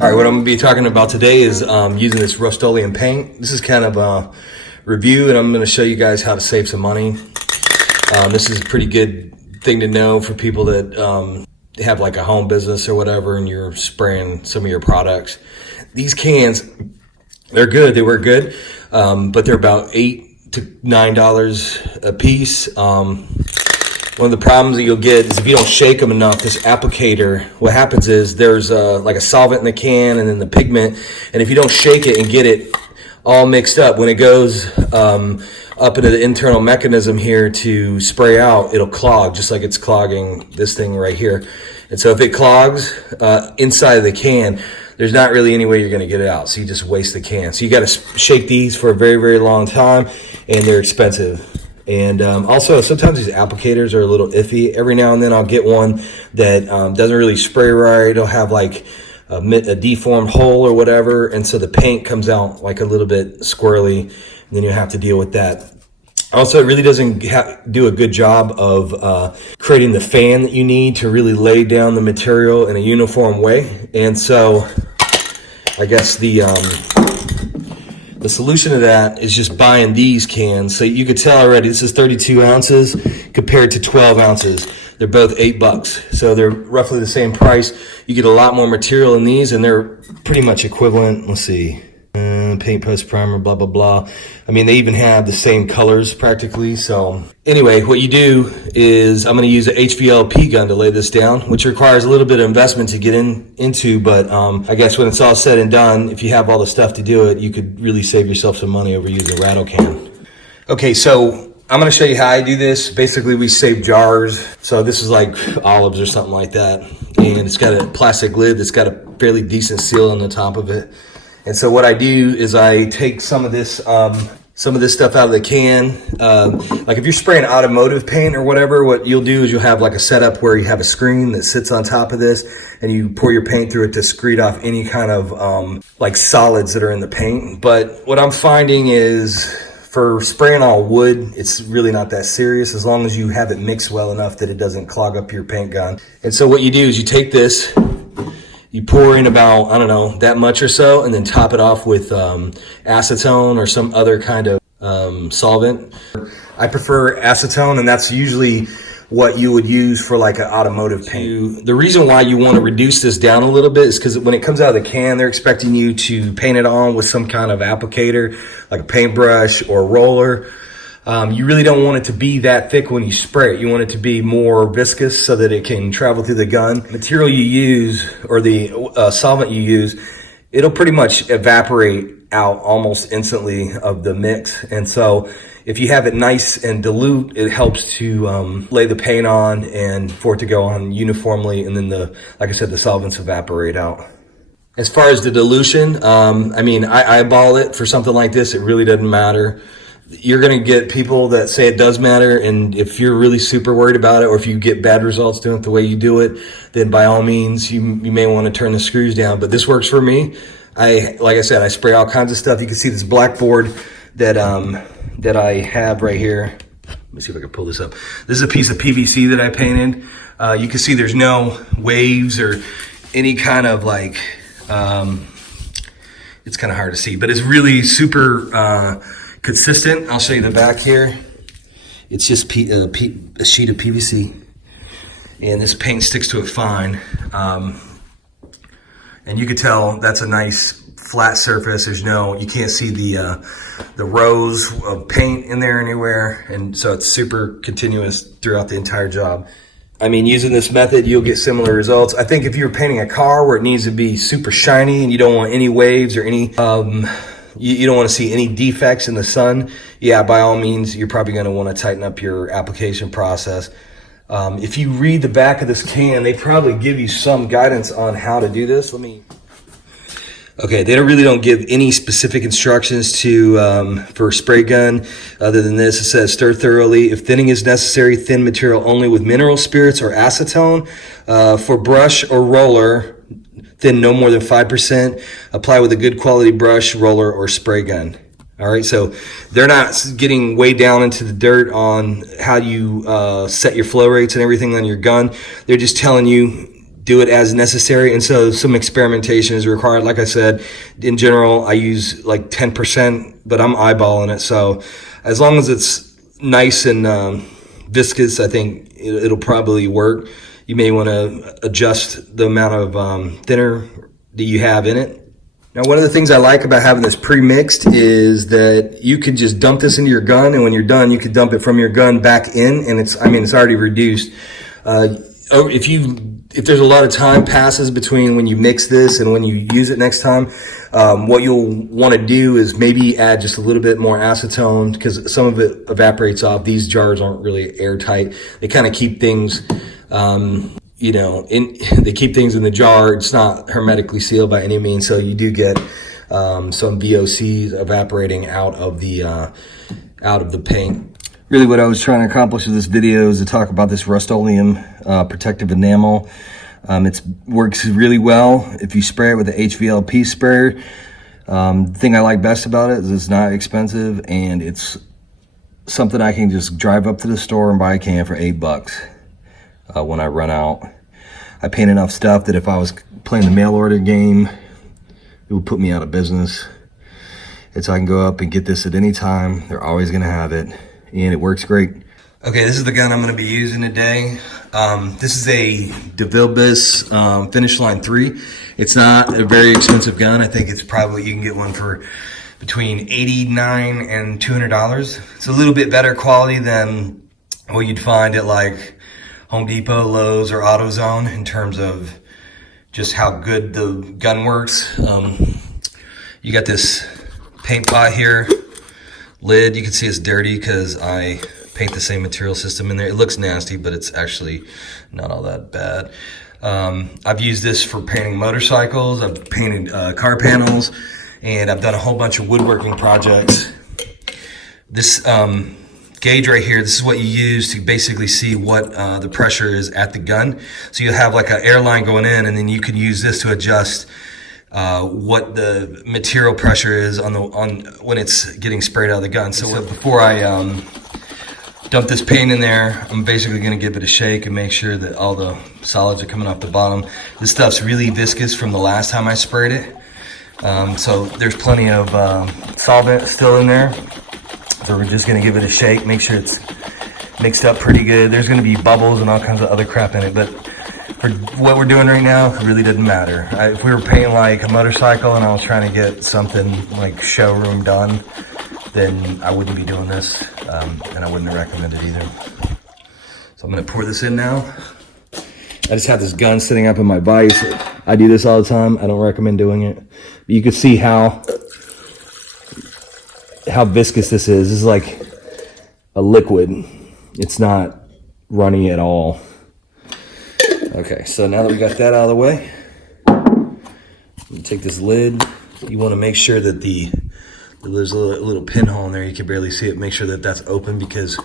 All right, what I'm gonna be talking about today is using this Rustoleum paint. This is kind of a review, and I'm gonna show you guys how to save some money. This is a pretty good thing to know for people that have like a home business or whatever, and you're spraying some of your products. These cans, they're good, they work good, but they're about $8 to $9 a piece. One of the problems that you'll get is if you don't shake them enough, this applicator, what happens is there's like a solvent in the can and then the pigment, and if you don't shake it and get it all mixed up, when it goes up into the internal mechanism here to spray out, it'll clog, just like it's clogging this thing right here. And so if it clogs inside of the can, there's not really any way you're going to get it out, so you just waste the can. So you got to shake these for a very, very long time, and they're expensive. And also, sometimes these applicators are a little iffy. Every now and then I'll get one that doesn't really spray right. It'll have like a deformed hole or whatever, and so the paint comes out like a little bit squirrely, and then you have to deal with that. Also, it really doesn't do a good job of creating the fan that you need to really lay down the material in a uniform way. And so I guess the solution to that is just buying these cans. So you could tell already this is 32 ounces compared to 12 ounces. They're both $8. So they're roughly the same price. You get a lot more material in these, and they're pretty much equivalent. Let's see. Paint post primer, blah, blah, blah. I mean, they even have the same colors practically. So anyway, what you do is I'm going to use an HVLP gun to lay this down, which requires a little bit of investment to get into. But I guess when it's all said and done, if you have all the stuff to do it, you could really save yourself some money over using a rattle can. Okay, so I'm going to show you how I do this. Basically, we save jars. So this is like olives or something like that. And it's got a plastic lid that's got a fairly decent seal on the top of it. And so what I do is I take some of this stuff out of the can. Like if you're spraying automotive paint or whatever, what you'll do is you'll have like a setup where you have a screen that sits on top of this, and you pour your paint through it to screed off any kind of like solids that are in the paint. But what I'm finding is for spraying all wood, it's really not that serious as long as you have it mixed well enough that it doesn't clog up your paint gun. And so what you do is you take this, you pour in about, I don't know, that much or so, and then top it off with acetone or some other kind of solvent. I prefer acetone, and that's usually what you would use for like an automotive paint. The reason why you want to reduce this down a little bit is because when it comes out of the can, they're expecting you to paint it on with some kind of applicator, like a paintbrush or roller. You really don't want it to be that thick when you spray it. You want it to be more viscous so that it can travel through the gun. The material you use, or the solvent you use, it'll pretty much evaporate out almost instantly of the mix. And so if you have it nice and dilute, it helps to lay the paint on and for it to go on uniformly, and then like I said, the solvents evaporate out. As far as the dilution, I mean, I eyeball it for something like this. It really doesn't matter. You're going to get people that say it does matter, and if you're really super worried about it, or if you get bad results doing it the way you do it, then by all means you may want to turn the screws down. But this works for me. Like I said, I spray all kinds of stuff. You can see this blackboard that I have right here. Let me see if I can pull this up. This is a piece of PVC that I painted. You can see there's no waves or any kind of like it's kind of hard to see, but it's really super consistent. I'll show you the back here. It's just a sheet of PVC, and this paint sticks to it fine. And you can tell that's a nice flat surface. You can't see the rows of paint in there anywhere, and so it's super continuous throughout the entire job. I mean, using this method, you'll get similar results. I think if you're painting a car where it needs to be super shiny and you don't want any waves or any you don't want to see any defects in the sun, yeah, by all means, you're probably going to want to tighten up your application process. If you read the back of this can, they probably give you some guidance on how to do this. Okay, they really don't give any specific instructions for spray gun other than this. It says stir thoroughly. If thinning is necessary, thin material only with mineral spirits or acetone. For brush or roller, thin no more than 5%. Apply with a good quality brush, roller, or spray gun. All right, so they're not getting way down into the dirt on how you set your flow rates and everything on your gun. They're just telling you do it as necessary. And so some experimentation is required. Like I said, in general, I use like 10%, but I'm eyeballing it. So as long as it's nice and viscous, I think it'll probably work. You may want to adjust the amount of thinner that you have in it. Now, one of the things I like about having this pre-mixed is that you could just dump this into your gun, and when you're done, you could dump it from your gun back in, and it's already reduced. If there's a lot of time passes between when you mix this and when you use it next time, what you'll want to do is maybe add just a little bit more acetone, because some of it evaporates off. These jars aren't really airtight. They kind of keep things, they keep things in the jar. It's not hermetically sealed by any means, so you do get some VOCs evaporating out of the paint. Really what I was trying to accomplish with this video is to talk about this Rustoleum Protective Enamel. It works really well if you spray it with the HVLP sprayer. The thing I like best about it is it's not expensive, and it's something I can just drive up to the store and buy a can for $8 when I run out. I paint enough stuff that if I was playing the mail order game, it would put me out of business. And so I can go up and get this at any time. They're always gonna have it, and it works great. Okay, this is the gun I'm gonna be using today. This is a DeVilbiss Finish Line 3. It's not a very expensive gun. I think it's probably, you can get one for between $89 and $200. It's a little bit better quality than what you'd find at like Home Depot, Lowe's, or AutoZone in terms of just how good the gun works. You got this paint pot here, lid. You can see it's dirty because I paint the same material system in there. It looks nasty, but it's actually not all that bad. I've used this for painting motorcycles. I've painted car panels, and I've done a whole bunch of woodworking projects. This gauge right here, this is what you use to basically see what the pressure is at the gun. So you'll have like an air line going in, and then you can use this to adjust what the material pressure is on when it's getting sprayed out of the gun. So before I dump this paint in there, I'm basically going to give it a shake and make sure that all the solids are coming off the bottom. This stuff's really viscous from the last time I sprayed it. So there's plenty of solvent still in there. So we're just gonna give it a shake, make sure it's mixed up pretty good. There's gonna be bubbles and all kinds of other crap in it, but for what we're doing right now, it really doesn't matter. If we were painting like a motorcycle and I was trying to get something like showroom done, then I wouldn't be doing this, and I wouldn't recommend it either. So I'm gonna pour this in now. I just have this gun sitting up in my vise. I do this all the time. I don't recommend doing it. But you can see how viscous this is. This is like a liquid. It's not runny at all. Okay, so now that we got that out of the way, you take this lid. You want to make sure that there's a little pinhole in there. You can barely see it. Make sure that that's open because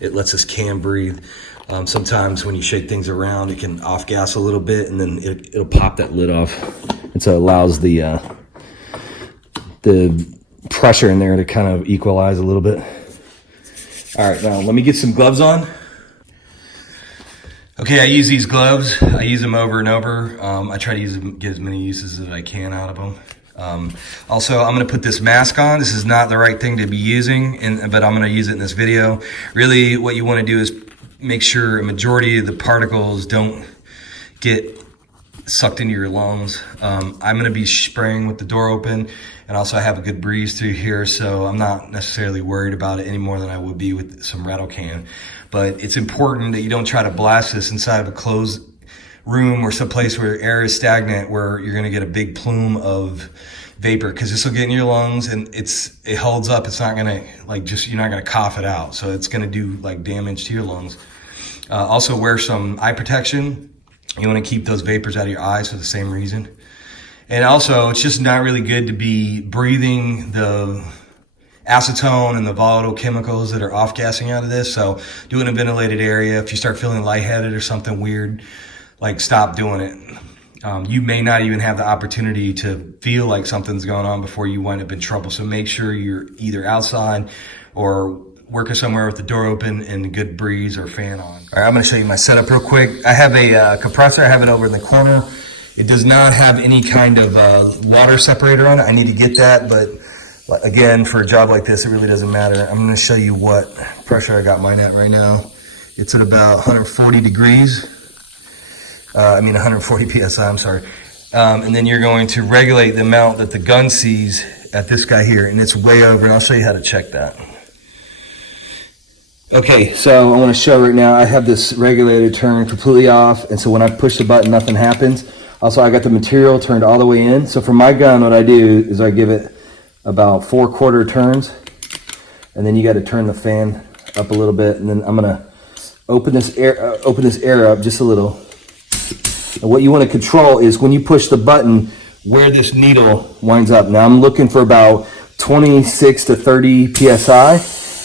it lets this can breathe. Sometimes when you shake things around, it can off gas a little bit, and then it'll pop that lid off, and so it allows the pressure in there to kind of equalize a little bit. All right, now let me get some gloves on. Okay, I use these gloves. I use them over and over. I try to get as many uses as I can out of them. Also, I'm gonna put this mask on. This is not the right thing to be using, but I'm gonna use it in this video. Really, what you wanna do is make sure a majority of the particles don't get sucked into your lungs. I'm gonna be spraying with the door open, and also I have a good breeze through here, so I'm not necessarily worried about it any more than I would be with some rattle can. But it's important that you don't try to blast this inside of a closed room or someplace where air is stagnant, where you're gonna get a big plume of vapor, because this will get in your lungs and it holds up. It's not gonna you're not gonna cough it out, so it's gonna do like damage to your lungs. Also wear some eye protection. You want to keep those vapors out of your eyes for the same reason. And also, it's just not really good to be breathing the acetone and the volatile chemicals that are off-gassing out of this. So do it in a ventilated area. If you start feeling lightheaded or something weird, like stop doing it. You may not even have the opportunity to feel like something's going on before you wind up in trouble. So make sure you're either outside or working somewhere with the door open and a good breeze or fan on. All right, I'm gonna show you my setup real quick. I have a compressor, I have it over in the corner. It does not have any kind of water separator on it. I need to get that, but again, for a job like this, it really doesn't matter. I'm gonna show you what pressure I got mine at right now. It's at about 140 degrees. 140 PSI, I'm sorry. And then you're going to regulate the amount that the gun sees at this guy here, and it's way over, and I'll show you how to check that. Okay, so I want to show right now, I have this regulator turned completely off, and so when I push the button, nothing happens. Also, I got the material turned all the way in. So for my gun, what I do is I give it about 4/4 turns, and then you got to turn the fan up a little bit, and then I'm gonna open this air up just a little. And what you want to control is when you push the button, where this needle winds up. Now I'm looking for about 26 to 30 PSI.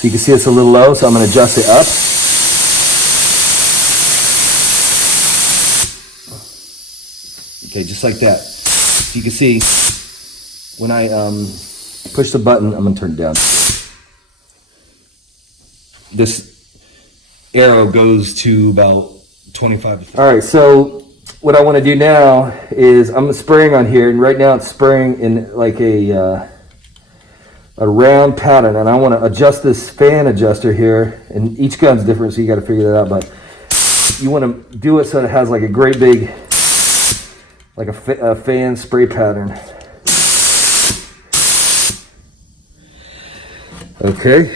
You can see it's a little low, so I'm going to adjust it up. Okay, just like that. You can see when I push the button, I'm going to turn it down. This arrow goes to about 25. All right, so what I want to do now is I'm spraying on here, and right now it's spraying in like a round pattern, and I want to adjust this fan adjuster here, and each gun's different, so you got to figure that out, but you want to do it so it has like a great big, like a fan spray pattern. Okay.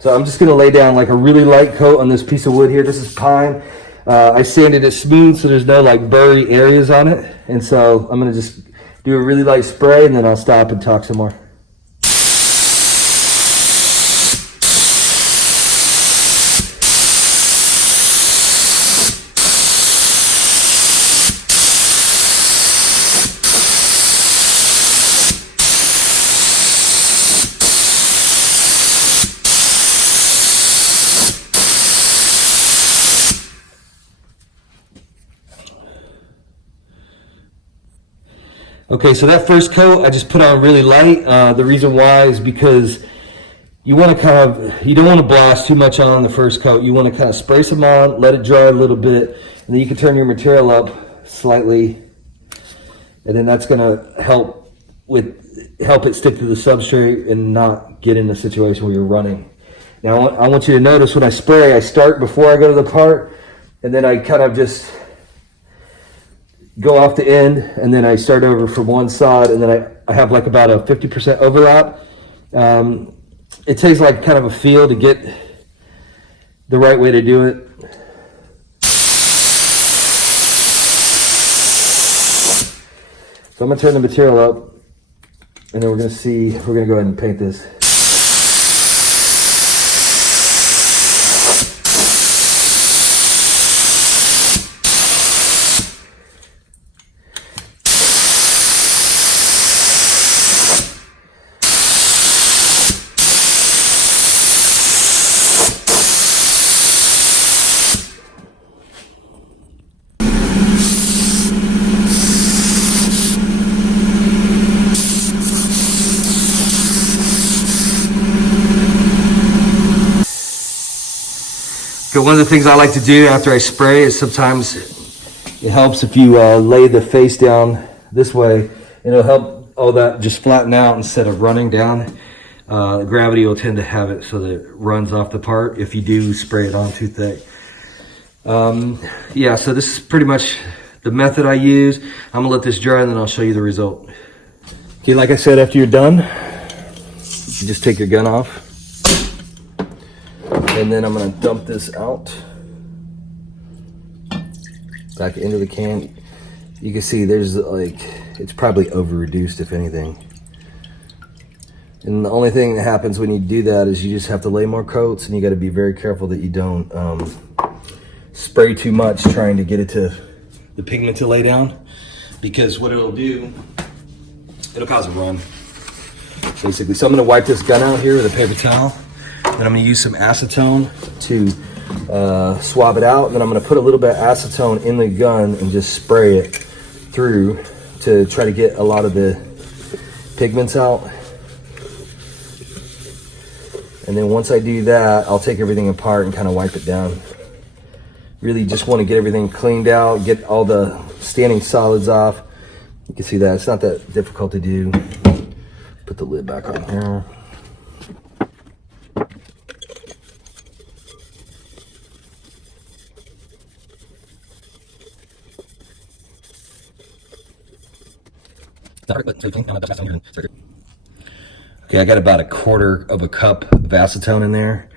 So I'm just going to lay down like a really light coat on this piece of wood here. This is pine. I sanded it smooth so there's no like burry areas on it. And so I'm going to just do a really light spray, and then I'll stop and talk some more. Okay, so that first coat I just put on really light. The reason why is because you want to you don't want to blast too much on the first coat. You want to kind of spray some on, let it dry a little bit, and then you can turn your material up slightly, and then that's going to help it stick to the substrate and not get in a situation where you're running. Now I want you to notice when I spray, I start before I go to the part, and then I kind of just go off the end, and then I start over from one side, and then I have like about a 50% overlap. It takes like kind of a feel to get the right way to do it. So I'm gonna turn the material up, and then we're gonna go ahead and paint this. One of the things I like to do after I spray is sometimes it helps if you lay the face down this way, and it'll help all that just flatten out instead of running down. Gravity will tend to have it so that it runs off the part if you do spray it on too thick. Yeah, so this is pretty much the method I use. I'm gonna let this dry, and then I'll show you the result. Okay, like I said, after you're done, you just take your gun off. And then I'm going to dump this out back into the can. You can see there's like, it's probably over reduced if anything. And the only thing that happens when you do that is you just have to lay more coats, and you got to be very careful that you don't spray too much trying to get it to the pigment to lay down, because what it'll do, it'll cause a run basically. So I'm going to wipe this gun out here with a paper towel. Then I'm going to use some acetone to swab it out. And then I'm going to put a little bit of acetone in the gun and just spray it through to try to get a lot of the pigments out. And then once I do that, I'll take everything apart and kind of wipe it down. Really just want to get everything cleaned out, get all the standing solids off. You can see that it's not that difficult to do. Put the lid back on here. Okay, I got about 1/4 of a cup of acetone in there.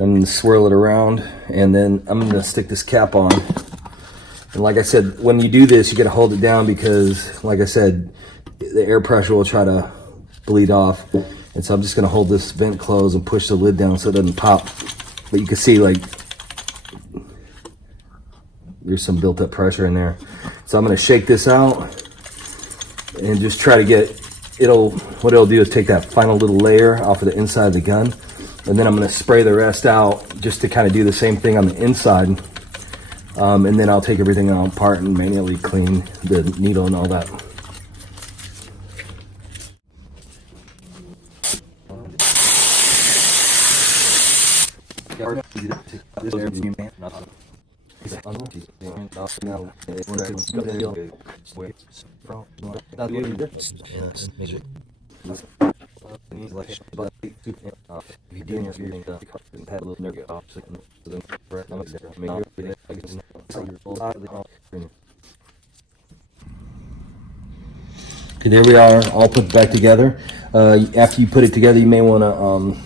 I'm gonna swirl it around, and then I'm gonna stick this cap on. And like I said, when you do this, you gotta hold it down because, like I said, the air pressure will try to bleed off. And so I'm just gonna hold this vent closed and push the lid down so it doesn't pop. But you can see, like, there's some built up pressure in there. So I'm gonna shake this out and just try to get, what it'll do is take that final little layer off of the inside of the gun. And then I'm gonna spray the rest out just to kind of do the same thing on the inside. And then I'll take everything out apart and manually clean the needle and all that. Okay, there we are, all put back together. After you put it together, you may want to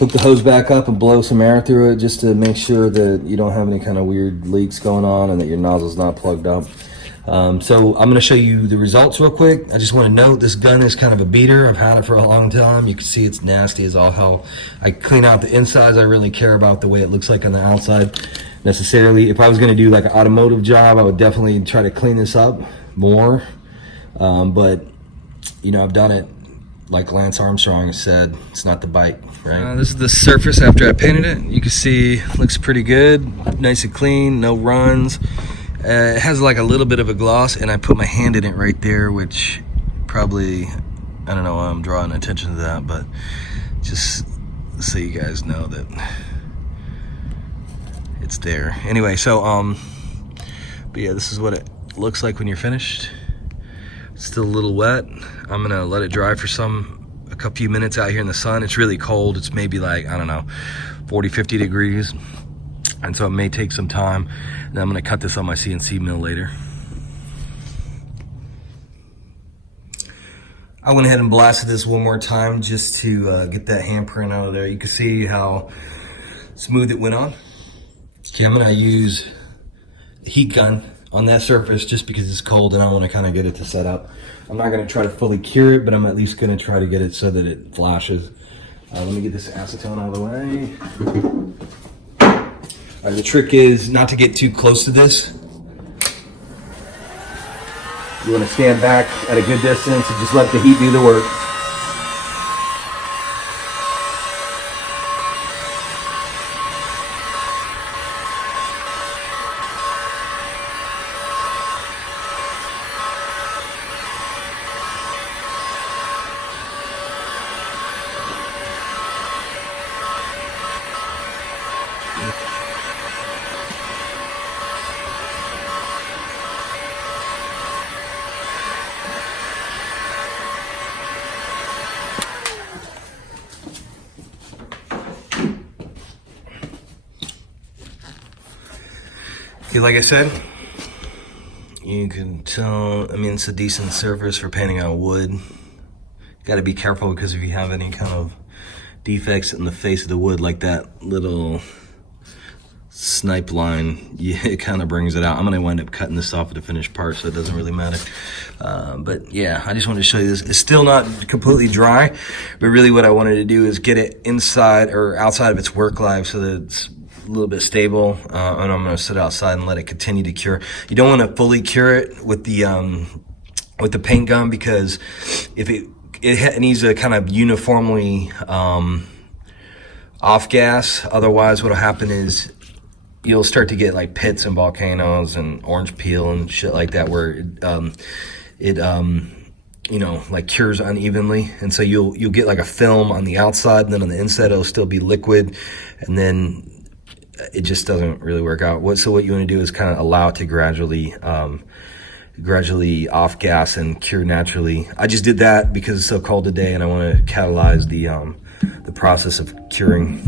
hook the hose back up and blow some air through it just to make sure that you don't have any kind of weird leaks going on and that your nozzle's not plugged up. So I'm going to show you the results real quick. I just want to note this gun is kind of a beater. I've had it for a long time. You can see it's nasty as all hell. I clean out the insides. I really care about the way it looks like on the outside necessarily. If I was going to do like an automotive job, I would definitely try to clean this up more. But you know, I've done it like Lance Armstrong said, it's not the bike, right? This is the surface after I painted it. You can see it looks pretty good, nice and clean, no runs. It has like a little bit of a gloss, and I put my hand in it right there, which probably, I don't know why I'm drawing attention to that, but just so you guys know that it's there. Anyway, so but yeah, this is what it looks like when you're finished. It's still a little wet. I'm gonna let it dry for a few minutes out here in the sun. It's really cold. It's maybe like, I don't know, 40, 50 degrees. And so it may take some time. And I'm gonna cut this on my CNC mill later. I went ahead and blasted this one more time just to get that handprint out of there. You can see how smooth it went on. Okay, I'm gonna use the heat gun on that surface just because it's cold and I want to kind of get it to set up. I'm not going to try to fully cure it, but I'm at least going to try to get it so that it flashes. Let me get this acetone out of the way. The trick is not to get too close to this. You want to stand back at a good distance and just let the heat do the work. Okay, like I said, you can tell, I mean, it's a decent surface for painting on wood. Got to be careful because if you have any kind of defects in the face of the wood, like that little snipe line, it kind of brings it out. I'm going to wind up cutting this off at the finished part, so it doesn't really matter. But yeah, I just wanted to show you this. It's still not completely dry, but really what I wanted to do is get it inside or outside of its work life so that it's a little bit stable, and I'm going to sit outside and let it continue to cure. You don't want to fully cure it with the paint gun because if it needs to kind of uniformly off gas. Otherwise, what'll happen is you'll start to get like pits and volcanoes and orange peel and shit like that, where you know, like cures unevenly, and so you'll get like a film on the outside, and then on the inside it'll still be liquid, and then it just doesn't really work out. So what you want to do is kind of allow it to gradually off gas and cure naturally. I just did that because it's so cold today, and I want to catalyze the process of curing.